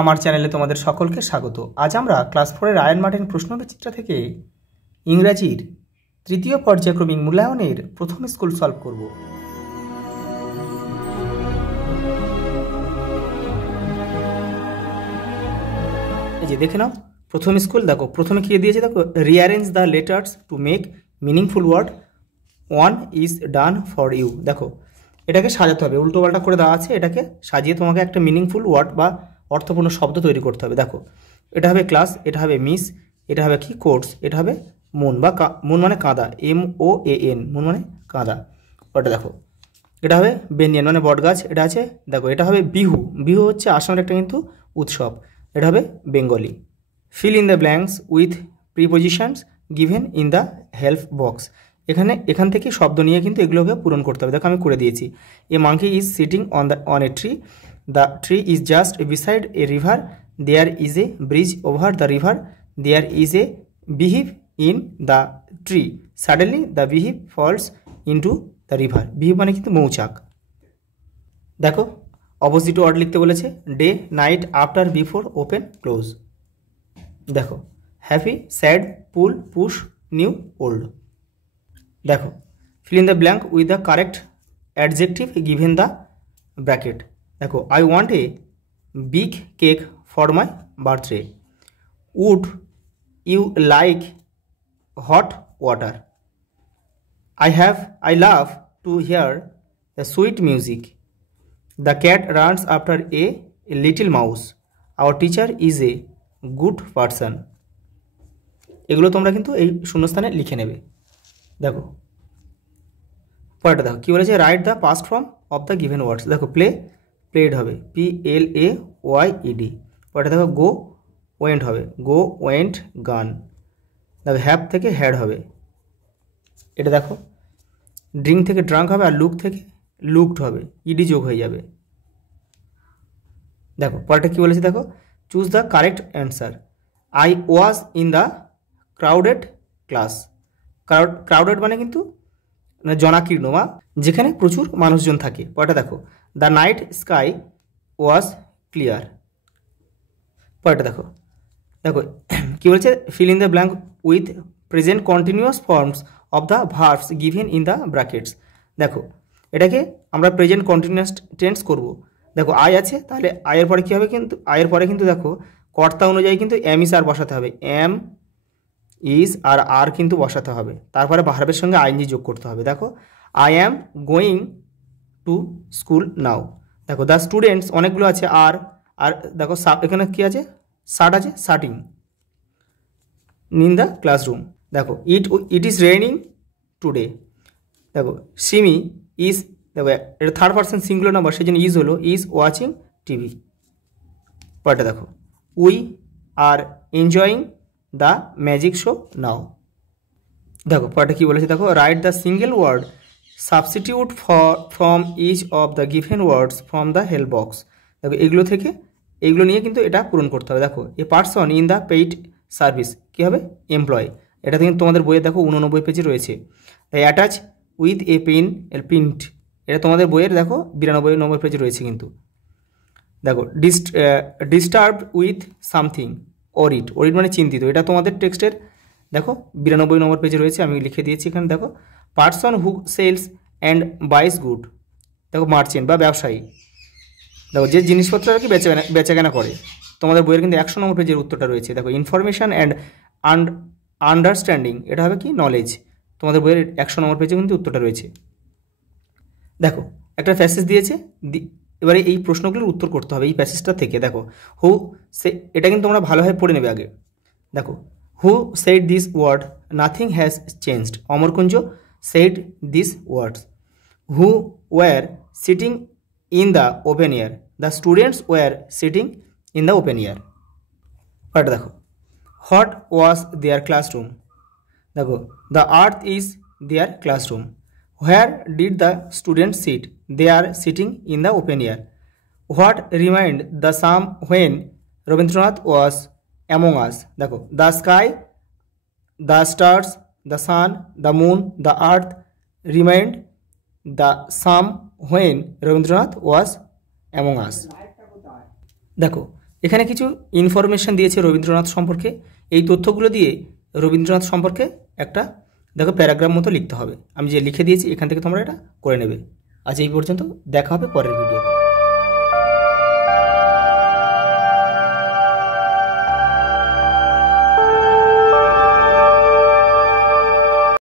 আমার চ্যানেলে তোমাদের সকলকে স্বাগত। আজ আমরা ক্লাস 4-এর আয়ন মার্টিন প্রশ্নবিচিত্রা থেকে ইংরাজির তৃতীয় পর্যায়ক্রমিক মূল্যায়নের প্রথম স্কুল সলভ করব। এই যে দেখে নাও প্রথম স্কুল। দেখো প্রথমে কি দিয়েছে, দেখো rearrange the letters to make meaningful word, one is done for you. দেখো এটাকে সাজাতে হবে, উল্টো পাল্টা করে দেওয়া আছে, এটাকে সাজিয়ে তোমাকে একটা মিনিংফুল ওয়ার্ড বা অর্থপূর্ণ শব্দ তৈরি করতে হবে। দেখো এটা হবে ক্লাস, এটা হবে মিস, এটা হবে কি কোর্স, এটা হবে মুন বা মুন মানে কাঁদা, MOAN, মুন মানে কাঁদা। ওটা দেখো এটা হবে বেনিয়ান মানে বটগাছ, এটা আছে। দেখো এটা হবে বিহু, বিহু হচ্ছে আসামের একটা কিন্তু উৎসব, এটা হবে Bengali. Fill in the blanks with prepositions given in the help box. এখান থেকে শব্দ নিয়ে কিন্তু এগুলোকে পূরণ করতে হবে। দেখো আমি করে দিয়েছি। A monkey is sitting on a tree, the tree is just beside a river, there is a bridge over the river, there is a beehive in the tree, suddenly the beehive falls into the river. Beehive মানে কিন্তু মৌচাক। দেখো opposite word লিখতে বলেছে, day, night, after, before, open, close. দেখো happy, sad, pull, push, new, old. দেখো fill in the blank with the correct adjective given the bracket. দেখো I want a big cake for my birthday. Would you like hot water? I love to hear the sweet music. The cat runs after a little mouse. Our teacher is a good person. এগুলো তোমরা কিন্তু এই শূন্যস্থানে লিখে নেবে। দেখো পরেরটা দেখো কী বলেছে, write the past form of the given ওয়ার্ডস। দেখো প্লেড হবে PLAYED। পরেরটা দেখো গো ওয়েন্ট হবে গো ওয়েন্ট গান। দেখো হ্যাভ থেকে হ্যাড হবে। এটা দেখো ড্রিঙ্ক থেকে ড্রাঙ্ক হবে, আর লুক থেকে লুকড হবে, ইডি যোগ হয়ে যাবে। দেখো পরেরটা কী বলেছে, দেখো choose the correct answer. I was in the crowded class. Crowded মানে কিন্তু জনাকীর্ণ বা যেখানে প্রচুর মানুষজন থাকে। পরেরটা দেখো the night sky was clear. পরেরটা দেখো কী বলছে, fill in the blank with present continuous forms of the verbs given in the brackets. দেখো এটাকে আমরা প্রেজেন্ট কন্টিনিউয়াস টেন্স করব। দেখো আই আছে, তাহলে আয়ের পরে কী হবে, কিন্তু আয়ের পরে কিন্তু দেখো কর্তা অনুযায়ী কিন্তু এম ইস আর বসাতে হবে, এম ইজ আর কিন্তু বসাতে হবে, তারপরে ভার্বের সঙ্গে আইএনজি যোগ করতে হবে। দেখো I am going to school now. দেখো দ্য স্টুডেন্টস অনেকগুলো আছে, আর দেখো এখানে কী আছে, শার্ট আছে, শার্টিং ইন দ্য ক্লাসরুম। দেখো ইট ইজ রেইনিং টুডে। দেখো সিমি ইজ, দেখো এটা থার্ড পারসন সিঙ্গুলার নাম্বার, সেই জন্য ইজ হলো, ইজ ওয়াচিং টিভি। পরেরটা দেখো we are enjoying the magic show now. দেখো পরেরটা কী বলেছে, দেখো write the single word substitute from each of the given words from the help box. দেখো এগুলো নিয়ে কিন্তু এটা পূরণ করতে হবে। দেখো a person in the paid service কী হবে, এমপ্লয়। এটা কিন্তু তোমাদের বইয়ে দেখো 89 পেজে রয়েছে। তাই অ্যাটাচ উইথ এ প্রিন্ট, এটা তোমাদের বইয়ের দেখো 92-90 পেজে রয়েছে কিন্তু। দেখো ডিস্টার্বড উইথ সামথিং, অরিট মানে চিন্তিত, এটা তোমাদের টেক্সটের দেখো 92 নম্বর পেজে রয়েছে, আমি লিখে দিয়েছি এখানে। দেখো person who sells and buys good, দেখো মার্চেন্ট বা ব্যবসায়ী। দেখো যে জিনিসপত্র আর কি বেচাকেনা করে, তোমাদের বইয়ের কিন্তু 100 নম্বর পেজের উত্তরটা রয়েছে। দেখো ইনফরমেশান অ্যান্ড আন্ডারস্ট্যান্ডিং, এটা হবে কি নলেজ, তোমাদের বইয়ের 100 নম্বর পেজে কিন্তু উত্তরটা রয়েছে। দেখো একটা প্যাসেজ দিয়েছে, এবারে এই প্রশ্নগুলোর উত্তর করতে হবে এই প্যাসেজটা থেকে। দেখো এটা কিন্তু তোমরা ভালোভাবে পড়ে নেবে আগে। দেখো who said this word, nothing has changed. Amarkunja said this words. Who were sitting in the open air, the students were sitting in the open air. ওটা দেখো হোয়াট ওয়াজ দেয়ার ক্লাসরুম। দেখো the earth is their classroom. Where did the students sit? They are sitting in the open air. What remained the sum when Rabindranath was among us? দেখো the sky, the stars, the sun, the moon, the earth remained the sum when Rabindranath was among us. দেখো এখানে কিছু information দিয়েছে রবীন্দ্রনাথ সম্পর্কে। এই তথ্যগুলো দিয়ে রবীন্দ্রনাথ সম্পর্কে একটা দেখো প্যারাগ্রাফ মতো লিখতে হবে। আমি যে লিখে দিয়েছি এখান থেকে তোমরা এটা করে নেবে। আজ এই পর্যন্ত, দেখা হবে পরের ভিডিও।